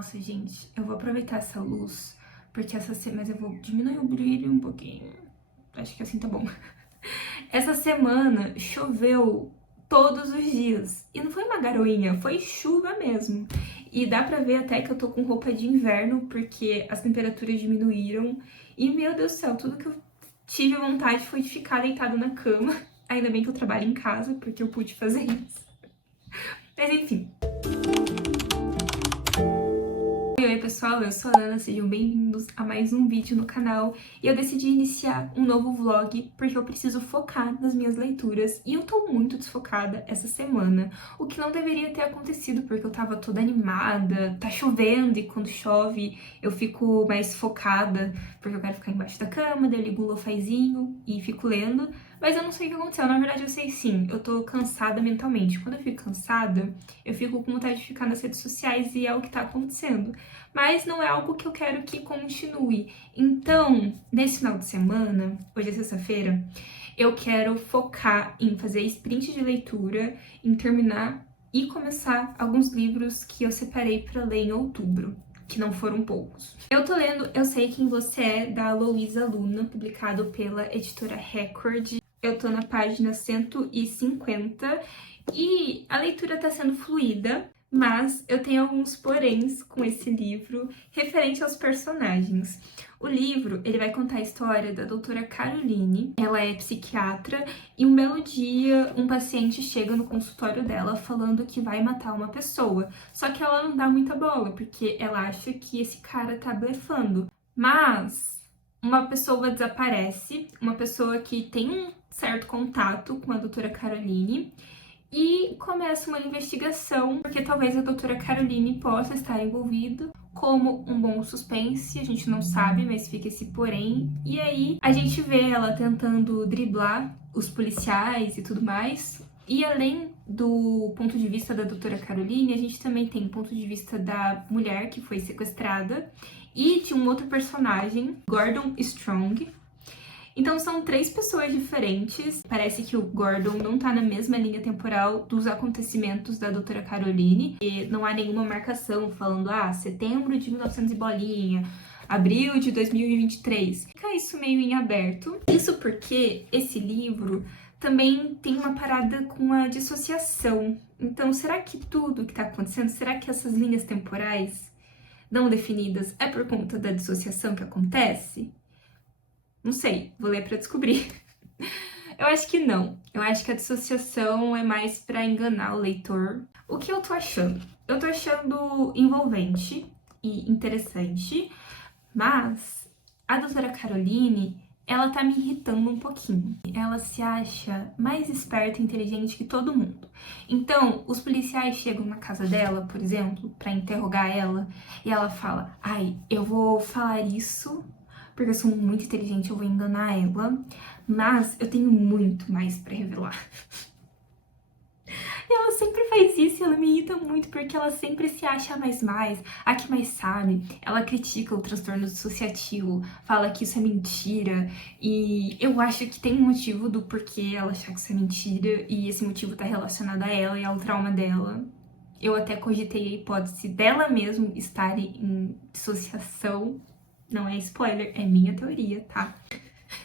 Nossa, gente, eu vou aproveitar essa luz, porque essa semana... Mas eu vou diminuir o brilho um pouquinho. Acho que assim tá bom. Essa semana choveu todos os dias. E não foi uma garoinha, foi chuva mesmo. E dá pra ver até que eu tô com roupa de inverno, porque as temperaturas diminuíram. E, meu Deus do céu, tudo que eu tive vontade foi de ficar deitada na cama. Ainda bem que eu trabalho em casa, porque eu pude fazer isso. Mas enfim. Oi pessoal, eu sou a Ana, sejam bem-vindos a mais um vídeo no canal. E eu decidi iniciar um novo vlog porque eu preciso focar nas minhas leituras e eu tô muito desfocada essa semana, o que não deveria ter acontecido porque eu tava toda animada, tá chovendo e quando chove eu fico mais focada porque eu quero ficar embaixo da cama, daí eu ligo um lofazinho e fico lendo, mas eu não sei o que aconteceu, na verdade eu sei sim, eu tô cansada mentalmente. Quando eu fico cansada, eu fico com vontade de ficar nas redes sociais e é o que tá acontecendo. Mas não é algo que eu quero que continue. Então, nesse final de semana, hoje é sexta-feira, eu quero focar em fazer sprint de leitura, em terminar e começar alguns livros que eu separei para ler em outubro, que não foram poucos. Eu tô lendo Eu Sei Quem Você É, da Luísa Luna, publicado pela editora Record. Eu tô na página 150 e a leitura tá sendo fluida, mas eu tenho alguns poréns com esse livro referente aos personagens. O livro, ele vai contar a história da doutora Caroline. Ela é psiquiatra e um belo dia um paciente chega no consultório dela falando que vai matar uma pessoa. Só que ela não dá muita bola, porque ela acha que esse cara tá blefando. Mas uma pessoa desaparece, uma pessoa que tem um certo contato com a doutora Caroline, e começa uma investigação, porque talvez a doutora Caroline possa estar envolvida como um bom suspense, a gente não sabe, mas fica esse porém. E aí a gente vê ela tentando driblar os policiais e tudo mais. E além do ponto de vista da doutora Caroline, a gente também tem o ponto de vista da mulher que foi sequestrada e de um outro personagem, Gordon Strong. Então são três pessoas diferentes. Parece que o Gordon não tá na mesma linha temporal dos acontecimentos da doutora Caroline. E não há nenhuma marcação falando, setembro de 1900 e bolinha, abril de 2023. Fica isso meio em aberto. Isso porque esse livro também tem uma parada com a dissociação. Então, será que tudo que tá acontecendo, será que essas linhas temporais não definidas é por conta da dissociação que acontece? Não sei, vou ler pra descobrir. Eu acho que não. Eu acho que a dissociação é mais pra enganar o leitor. O que eu tô achando? Eu tô achando envolvente e interessante, mas a doutora Caroline, ela tá me irritando um pouquinho. Ela se acha mais esperta e inteligente que todo mundo. Então, os policiais chegam na casa dela, por exemplo, pra interrogar ela, e ela fala: ai, eu vou falar isso porque eu sou muito inteligente, eu vou enganar ela, mas eu tenho muito mais pra revelar. E ela sempre faz isso e ela me irrita muito, porque ela sempre se acha a que mais sabe. Ela critica o transtorno dissociativo, fala que isso é mentira, e eu acho que tem um motivo do porquê ela achar que isso é mentira, e esse motivo tá relacionado a ela e ao trauma dela. Eu até cogitei a hipótese dela mesmo estar em dissociação. Não é spoiler, é minha teoria, tá?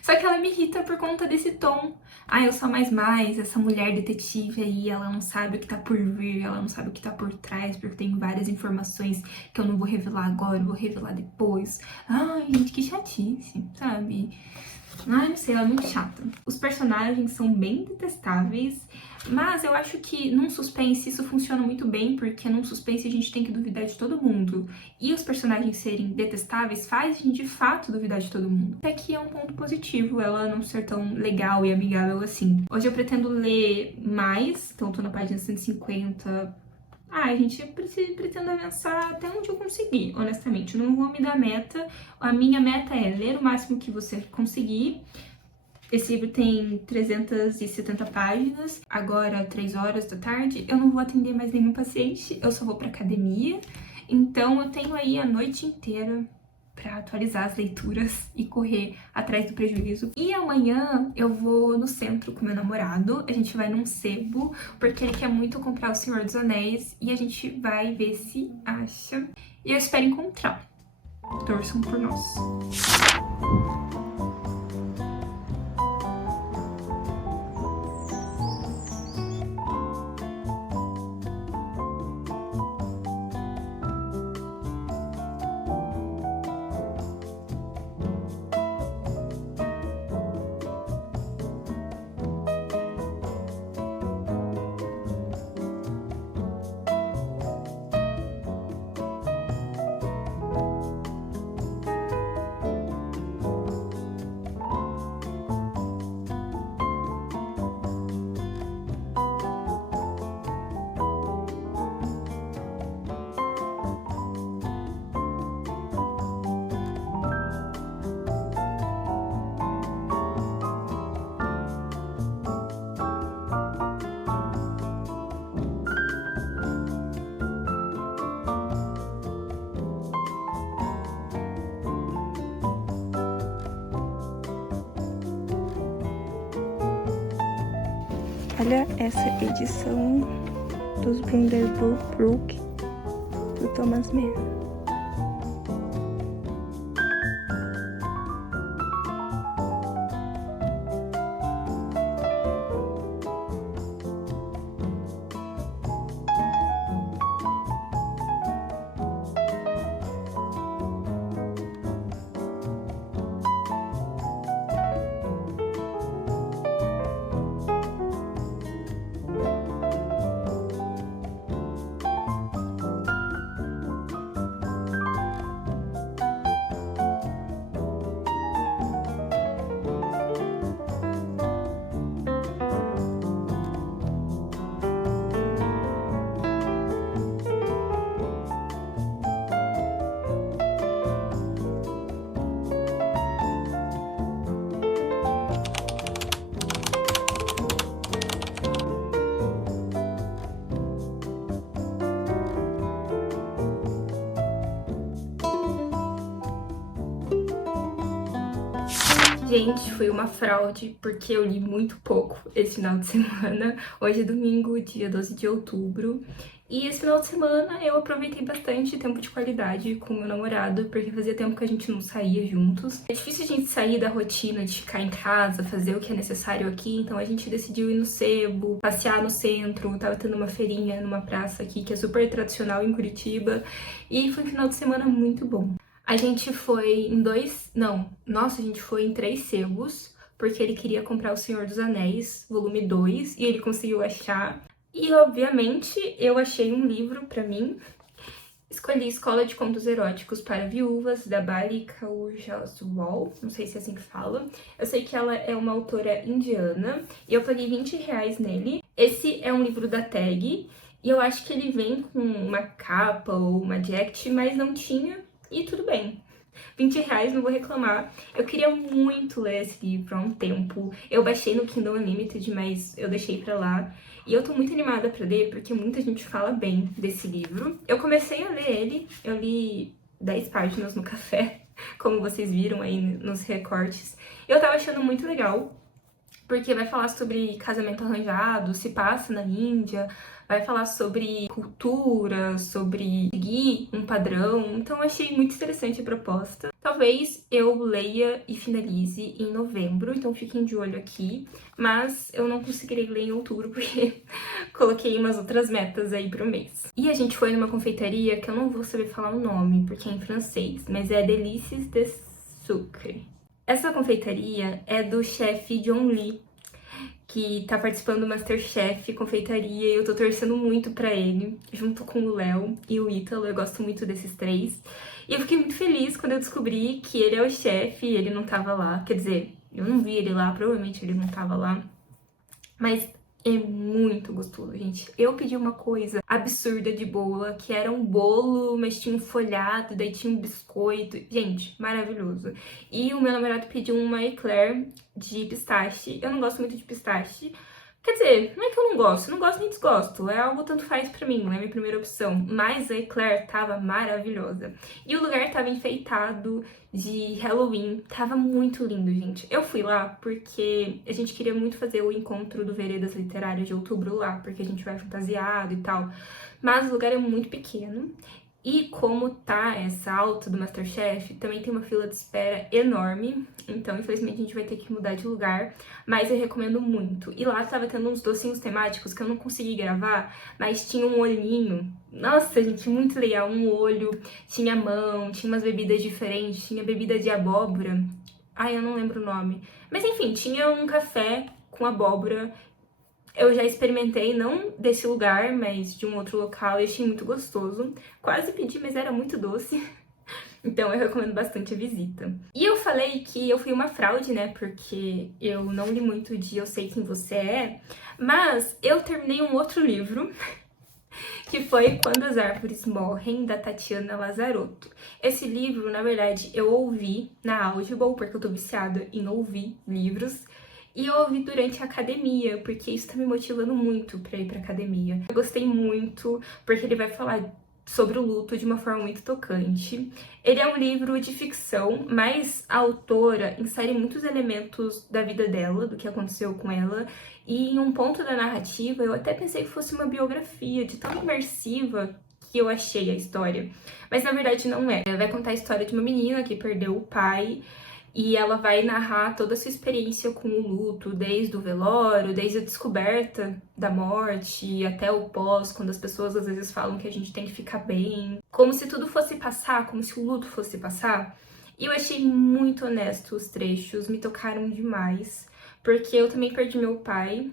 Só que ela me irrita por conta desse tom. Eu sou mais, essa mulher detetive aí, ela não sabe o que tá por vir, ela não sabe o que tá por trás, porque tem várias informações que eu não vou revelar agora, eu vou revelar depois. Ai, gente, que chatice, sabe? Não sei, ela é muito chata. Os personagens são bem detestáveis, mas eu acho que num suspense isso funciona muito bem, porque num suspense a gente tem que duvidar de todo mundo. E os personagens serem detestáveis faz a gente de fato duvidar de todo mundo. Até que é um ponto positivo ela não ser tão legal e amigável assim. Hoje eu pretendo ler mais, então eu tô na página 150. Gente, pretendo avançar até onde eu conseguir, honestamente. Eu não vou me dar meta. A minha meta é ler o máximo que você conseguir. Esse livro tem 370 páginas, agora 3 horas da tarde. Eu não vou atender mais nenhum paciente, eu só vou pra academia. Então eu tenho aí a noite inteira pra atualizar as leituras e correr atrás do prejuízo. E amanhã eu vou no centro com meu namorado, a gente vai num sebo, porque ele quer muito comprar O Senhor dos Anéis e a gente vai ver se acha. E eu espero encontrar. Torçam por nós. Olha essa edição dos Brunderbrook do Thomas Mann. Gente, foi uma fraude, porque eu li muito pouco esse final de semana. Hoje é domingo, dia 12 de outubro. E esse final de semana eu aproveitei bastante tempo de qualidade com meu namorado, porque fazia tempo que a gente não saía juntos. É difícil a gente sair da rotina de ficar em casa, fazer o que é necessário aqui, então a gente decidiu ir no sebo, passear no centro. Tava tendo uma feirinha numa praça aqui que é super tradicional em Curitiba, e foi um final de semana muito bom. A gente foi em a gente foi em 3 sebos, porque ele queria comprar O Senhor dos Anéis, volume 2, e ele conseguiu achar. E, obviamente, eu achei um livro pra mim. Escolhi Escola de Contos Eróticos para Viúvas, da Bali Kaujaswal, não sei se é assim que fala. Eu sei que ela é uma autora indiana, e eu paguei R$20 nele. Esse é um livro da Tag, e eu acho que ele vem com uma capa ou uma jacket, mas não tinha. E tudo bem, R$20, não vou reclamar. Eu queria muito ler esse livro há um tempo. Eu baixei no Kindle Unlimited, mas eu deixei pra lá. E eu tô muito animada pra ler, porque muita gente fala bem desse livro. Eu comecei a ler ele, eu li 10 páginas no café, como vocês viram aí nos recortes. Eu tava achando muito legal, porque vai falar sobre casamento arranjado, se passa na Índia, vai falar sobre cultura, sobre seguir um padrão, então eu achei muito interessante a proposta. Talvez eu leia e finalize em novembro, então fiquem de olho aqui, mas eu não conseguirei ler em outubro porque coloquei umas outras metas aí pro mês. E a gente foi numa confeitaria que eu não vou saber falar o nome, porque é em francês, mas é Délices de Sucre. Essa confeitaria é do chefe John Lee, que tá participando do MasterChef Confeitaria, e eu tô torcendo muito pra ele, junto com o Léo e o Ítalo. Eu gosto muito desses 3. E eu fiquei muito feliz quando eu descobri que ele é o chefe e ele não tava lá. Quer dizer, eu não vi ele lá, provavelmente ele não tava lá. Mas é muito gostoso, gente. Eu pedi uma coisa absurda de boa, que era um bolo, mas tinha um folhado, daí tinha um biscoito. Gente, maravilhoso. E o meu namorado pediu uma eclair de pistache. Eu não gosto muito de pistache, Quer dizer, não é que eu não gosto nem desgosto, é algo tanto faz pra mim, não é minha primeira opção. Mas a Eclair tava maravilhosa. E o lugar tava enfeitado de Halloween, tava muito lindo, gente. Eu fui lá porque a gente queria muito fazer o encontro do Veredas Literárias de outubro lá, porque a gente vai fantasiado e tal. Mas o lugar é muito pequeno. E como tá essa alta do MasterChef, também tem uma fila de espera enorme. Então, infelizmente, a gente vai ter que mudar de lugar. Mas eu recomendo muito. E lá tava tendo uns docinhos temáticos que eu não consegui gravar, mas tinha um olhinho. Nossa, gente, muito legal. Um olho, tinha mão, tinha umas bebidas diferentes, tinha bebida de abóbora. Ai, eu não lembro o nome. Mas enfim, tinha um café com abóbora. Eu já experimentei, não desse lugar, mas de um outro local, e achei muito gostoso. Quase pedi, mas era muito doce. Então eu recomendo bastante a visita. E eu falei que eu fui uma fraude, né? Porque eu não li muito de Eu Sei Quem Você É, mas eu terminei um outro livro, que foi Quando as Árvores Morrem, da Tatiana Lazarotto. Esse livro, na verdade, eu ouvi na Audible, porque eu tô viciada em ouvir livros. E eu ouvi durante a academia, porque isso tá me motivando muito pra ir pra academia. Eu gostei muito, porque ele vai falar sobre o luto de uma forma muito tocante. Ele é um livro de ficção, mas a autora insere muitos elementos da vida dela, do que aconteceu com ela, e em um ponto da narrativa eu até pensei que fosse uma biografia, de tão imersiva que eu achei a história. Mas na verdade não é. Ela vai contar a história de uma menina que perdeu o pai, e ela vai narrar toda a sua experiência com o luto, desde o velório, desde a descoberta da morte, até o pós, quando as pessoas às vezes falam que a gente tem que ficar bem. Como se tudo fosse passar, como se o luto fosse passar. E eu achei muito honesto os trechos, me tocaram demais, porque eu também perdi meu pai,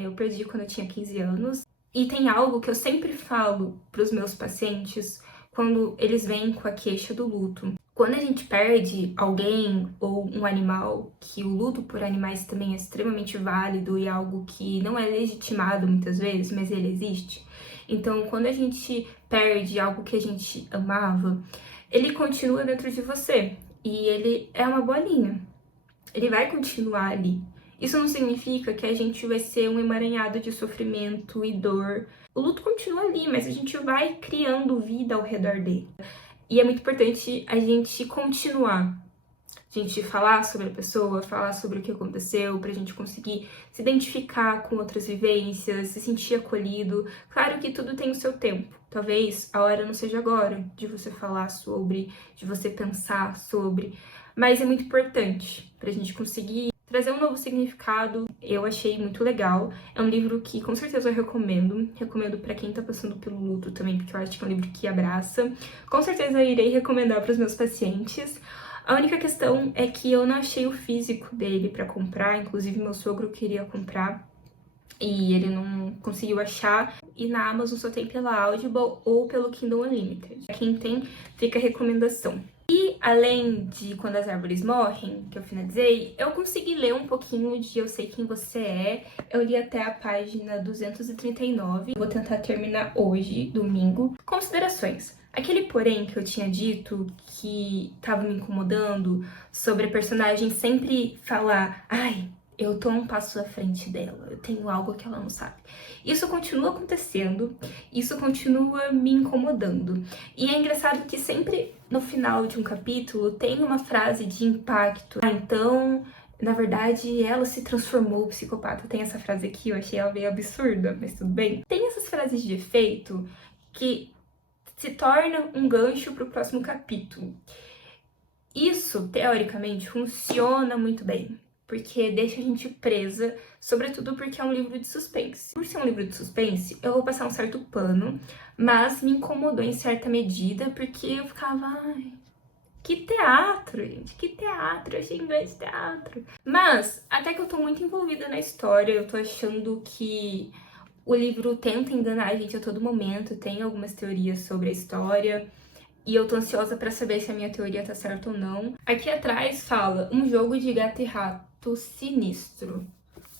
eu perdi quando eu tinha 15 anos. E tem algo que eu sempre falo para os meus pacientes quando eles vêm com a queixa do luto. Quando a gente perde alguém ou um animal, que o luto por animais também é extremamente válido e algo que não é legitimado muitas vezes, mas ele existe. Então, quando a gente perde algo que a gente amava, ele continua dentro de você e ele é uma bolinha. Ele vai continuar ali. Isso não significa que a gente vai ser um emaranhado de sofrimento e dor. O luto continua ali, mas a gente vai criando vida ao redor dele. E é muito importante a gente continuar, a gente falar sobre a pessoa, falar sobre o que aconteceu, pra gente conseguir se identificar com outras vivências, se sentir acolhido. Claro que tudo tem o seu tempo. Talvez a hora não seja agora de você falar sobre, de você pensar sobre, mas é muito importante pra gente conseguir trazer um novo significado. Eu achei muito legal. É um livro que com certeza eu recomendo. Recomendo pra quem tá passando pelo luto também, porque eu acho que é um livro que abraça. Com certeza eu irei recomendar pros meus pacientes. A única questão é que eu não achei o físico dele pra comprar, inclusive meu sogro queria comprar e ele não conseguiu achar. E na Amazon só tem pela Audible ou pelo Kindle Unlimited. Quem tem, fica a recomendação. E além de Quando as Árvores Morrem, que eu finalizei, eu consegui ler um pouquinho de Eu Sei Quem Você É. Eu li até a página 239. Vou tentar terminar hoje, domingo. Considerações. Aquele porém que eu tinha dito que tava me incomodando sobre a personagem sempre falar: ai, eu tô um passo à frente dela, eu tenho algo que ela não sabe. Isso continua acontecendo, isso continua me incomodando. E é engraçado que sempre no final de um capítulo tem uma frase de impacto. Ah, então, na verdade, ela se transformou psicopata. Tem essa frase aqui, eu achei ela meio absurda, mas tudo bem. Tem essas frases de efeito que se torna um gancho para o próximo capítulo. Isso, teoricamente, funciona muito bem, porque deixa a gente presa, sobretudo porque é um livro de suspense. Por ser um livro de suspense, eu vou passar um certo pano, mas me incomodou em certa medida, porque eu ficava, ai, que teatro, gente, que teatro, eu achei um grande teatro. Mas, até que eu tô muito envolvida na história, eu tô achando que o livro tenta enganar a gente a todo momento, tem algumas teorias sobre a história, e eu tô ansiosa pra saber se a minha teoria tá certa ou não. Aqui atrás fala, um jogo de gato e rato sinistro.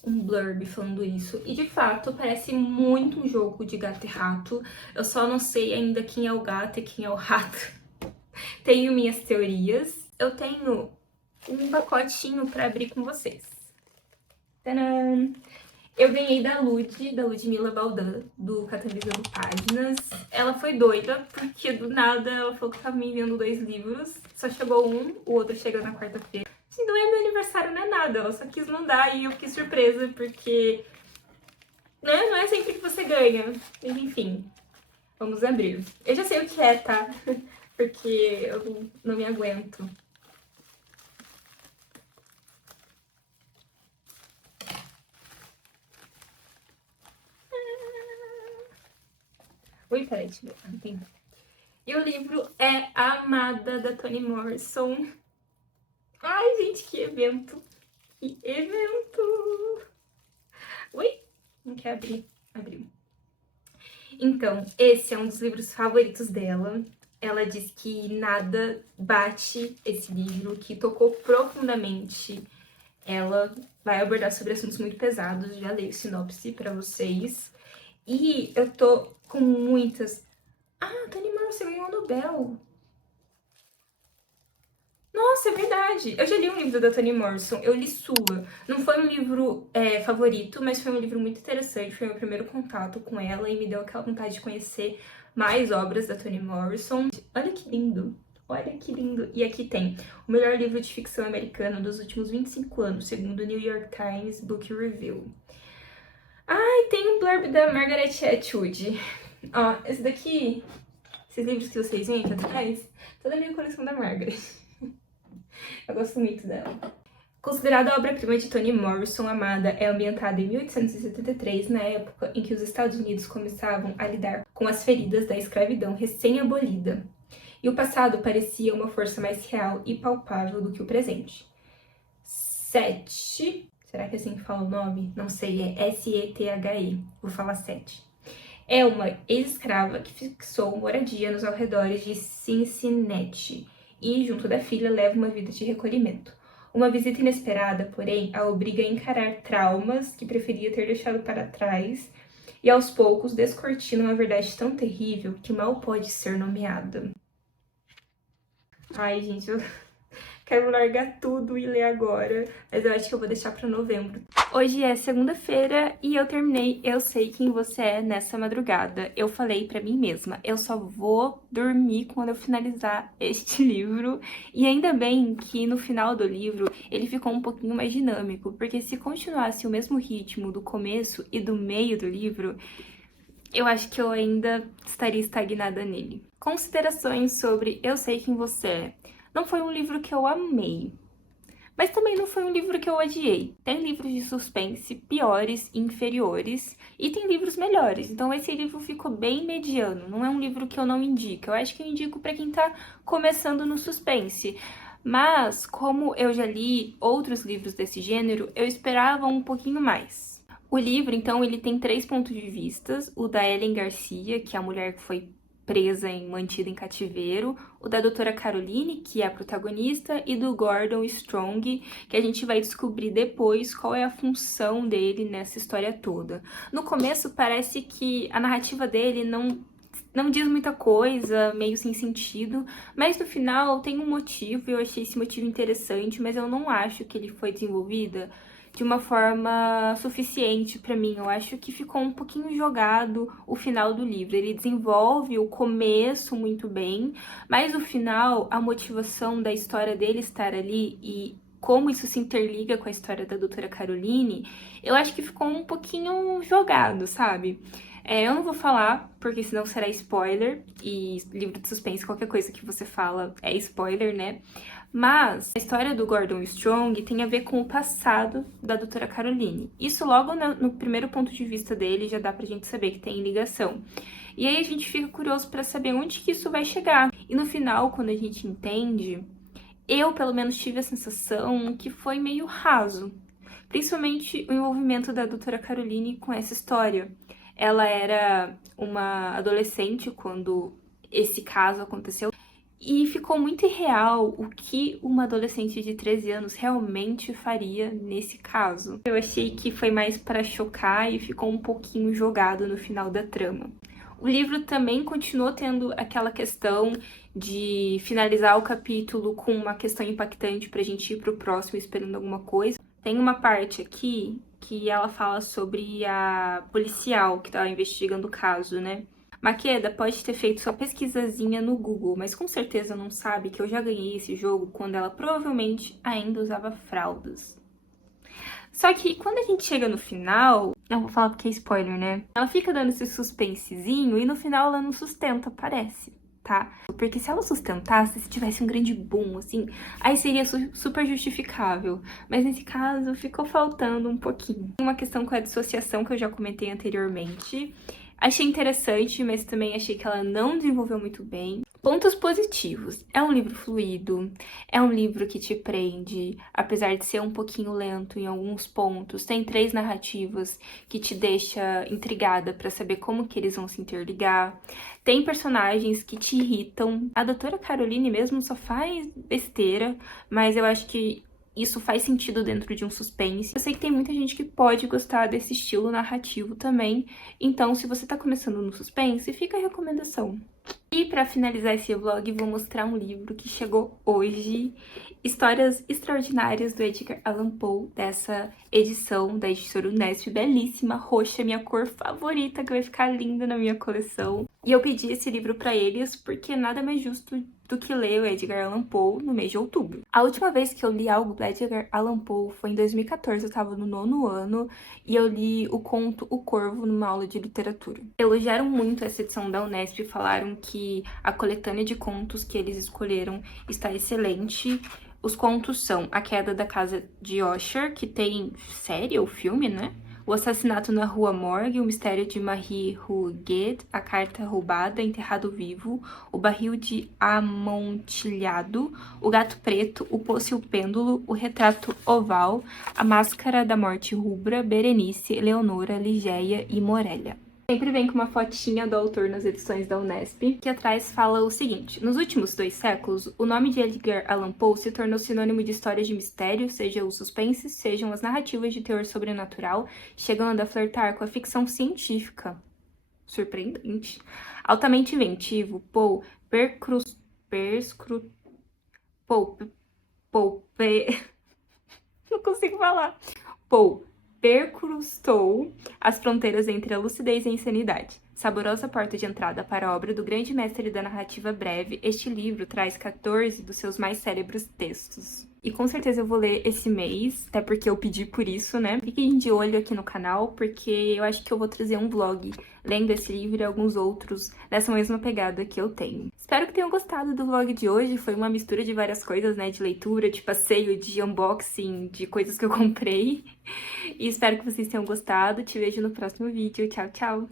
Um blurb falando isso. E de fato, parece muito um jogo de gato e rato. Eu só não sei ainda quem é o gato e quem é o rato. Tenho minhas teorias. Eu tenho um pacotinho pra abrir com vocês. Tadã! Eu ganhei da Ludmilla Baldan, do Catalisando Páginas. Ela foi doida, porque do nada ela falou que tava me enviando 2 livros. Só chegou um, o outro chega na quarta-feira. Assim, não é meu aniversário, não é nada. Ela só quis mandar e eu fiquei surpresa, porque não é sempre que você ganha. Mas enfim, vamos abrir. Eu já sei o que é, tá? Porque eu não me aguento. Ui, peraí, deixa eu ver. Não tem. E o livro é A Amada, da Toni Morrison. Ai, gente, que evento! Que evento! Ui, não quer abrir. Abriu. Então, esse é um dos livros favoritos dela. Ela diz que nada bate esse livro, que tocou profundamente. Ela vai abordar sobre assuntos muito pesados, já leio sinopse pra vocês. E eu tô com muitas... Ah, Toni Morrison ganhou o Nobel! Nossa, é verdade! Eu já li um livro da Toni Morrison, eu li Sua. Não foi um livro favorito, mas foi um livro muito interessante, foi meu primeiro contato com ela e me deu aquela vontade de conhecer mais obras da Toni Morrison. Olha que lindo! Olha que lindo! E aqui tem o melhor livro de ficção americano dos últimos 25 anos, segundo o New York Times Book Review. Ah, e tem um blurb da Margaret Atwood. Ó, esse daqui, esses livros que vocês veem aqui atrás, toda a minha coleção da Margaret. Eu gosto muito dela. Considerada a obra-prima de Toni Morrison, Amada é ambientada em 1873, na época em que os Estados Unidos começavam a lidar com as feridas da escravidão recém-abolida. E o passado parecia uma força mais real e palpável do que o presente. Sete... Será que é assim que fala o nome? Não sei, é S-E-T-H-E. Vou falar Sete. É uma ex-escrava que fixou moradia nos arredores de Cincinnati e, junto da filha, leva uma vida de recolhimento. Uma visita inesperada, porém, a obriga a encarar traumas que preferia ter deixado para trás e, aos poucos, descortina uma verdade tão terrível que mal pode ser nomeada. Ai, gente, eu quero largar tudo e ler agora, mas eu acho que eu vou deixar pra novembro. Hoje é segunda-feira e eu terminei Eu Sei Quem Você É nessa madrugada. Eu falei pra mim mesma, eu só vou dormir quando eu finalizar este livro. E ainda bem que no final do livro ele ficou um pouquinho mais dinâmico, porque se continuasse o mesmo ritmo do começo e do meio do livro, eu acho que eu ainda estaria estagnada nele. Considerações sobre Eu Sei Quem Você É. Não foi um livro que eu amei, mas também não foi um livro que eu odiei. Tem livros de suspense piores e inferiores, e tem livros melhores. Então esse livro ficou bem mediano, não é um livro que eu não indico. Eu acho que eu indico para quem tá começando no suspense. Mas, como eu já li outros livros desse gênero, eu esperava um pouquinho mais. O livro, então, ele tem 3 pontos de vista. O da Ellen Garcia, que é a mulher que foi presa e mantida em cativeiro, o da doutora Caroline, que é a protagonista, e do Gordon Strong, que a gente vai descobrir depois qual é a função dele nessa história toda. No começo parece que a narrativa dele não diz muita coisa, meio sem sentido, mas no final tem um motivo, e eu achei esse motivo interessante, mas eu não acho que ele foi desenvolvido de uma forma suficiente pra mim. Eu acho que ficou um pouquinho jogado o final do livro. Ele desenvolve o começo muito bem, mas o final, a motivação da história dele estar ali e como isso se interliga com a história da doutora Caroline, eu acho que ficou um pouquinho jogado, sabe? Eu não vou falar, porque senão será spoiler, e livro de suspense, qualquer coisa que você fala é spoiler, né? Mas a história do Gordon Strong tem a ver com o passado da doutora Caroline. Isso logo no primeiro ponto de vista dele já dá pra gente saber que tem ligação. E aí a gente fica curioso pra saber onde que isso vai chegar. E no final, quando a gente entende, eu pelo menos tive a sensação que foi meio raso. Principalmente o envolvimento da doutora Caroline com essa história. Ela era uma adolescente quando esse caso aconteceu. E ficou muito irreal o que uma adolescente de 13 anos realmente faria nesse caso. Eu achei que foi mais para chocar e ficou um pouquinho jogado no final da trama. O livro também continuou tendo aquela questão de finalizar o capítulo com uma questão impactante pra gente ir pro próximo esperando alguma coisa. Tem uma parte aqui que ela fala sobre a policial que estava investigando o caso, né? Maqueda pode ter feito sua pesquisazinha no Google, mas com certeza não sabe que eu já ganhei esse jogo quando ela provavelmente ainda usava fraldas. Só que quando a gente chega no final, eu vou falar porque é spoiler, né? Ela fica dando esse suspensezinho e no final ela não sustenta, parece, tá? Porque se ela sustentasse, se tivesse um grande boom, assim, aí seria super justificável. Mas nesse caso, ficou faltando um pouquinho. Uma questão com a dissociação que eu já comentei anteriormente. Achei interessante, mas também achei que ela não desenvolveu muito bem. Pontos positivos. É um livro fluido, é um livro que te prende, apesar de ser um pouquinho lento em alguns pontos. Tem 3 narrativas que te deixa intrigada pra saber como que eles vão se interligar. Tem personagens que te irritam. A doutora Caroline mesmo só faz besteira, mas eu acho que isso faz sentido dentro de um suspense. Eu sei que tem muita gente que pode gostar desse estilo narrativo também, então se você tá começando no suspense, fica a recomendação. E para finalizar esse vlog, vou mostrar um livro que chegou hoje, Histórias Extraordinárias do Edgar Allan Poe, dessa edição da editora Unesp, belíssima, roxa, minha cor favorita, que vai ficar linda na minha coleção. E eu pedi esse livro para eles porque nada mais justo do que ler o Edgar Allan Poe no mês de outubro. A última vez que eu li algo do Edgar Allan Poe foi em 2014, eu tava no 9º ano, e eu li o conto O Corvo numa aula de literatura. Elogiaram muito essa edição da Unesp, falaram que a coletânea de contos que eles escolheram está excelente. Os contos são A Queda da Casa de Usher, que tem série ou filme, né? O Assassinato na Rua Morgue, O Mistério de Marie Huguet, A Carta Roubada, Enterrado Vivo, O Barril de Amontilhado, O Gato Preto, O Poço e o Pêndulo, O Retrato Oval, A Máscara da Morte Rubra, Berenice, Leonora, Ligeia e Morélia. Sempre vem com uma fotinha do autor nas edições da Unesp, que atrás fala o seguinte: nos últimos 2 séculos, o nome de Edgar Allan Poe se tornou sinônimo de histórias de mistério, seja o suspense, sejam as narrativas de teor sobrenatural, chegando a flertar com a ficção científica. Surpreendente. Altamente inventivo, Poe não consigo falar. Poe percrustou as fronteiras entre a lucidez e a insanidade. Saborosa porta de entrada para a obra do grande mestre da narrativa breve, este livro traz 14 dos seus mais célebres textos. E com certeza eu vou ler esse mês, até porque eu pedi por isso, né? Fiquem de olho aqui no canal, porque eu acho que eu vou trazer um vlog lendo esse livro e alguns outros nessa mesma pegada que eu tenho. Espero que tenham gostado do vlog de hoje, foi uma mistura de várias coisas, né? De leitura, de passeio, de unboxing, de coisas que eu comprei. E espero que vocês tenham gostado, te vejo no próximo vídeo. Tchau, tchau!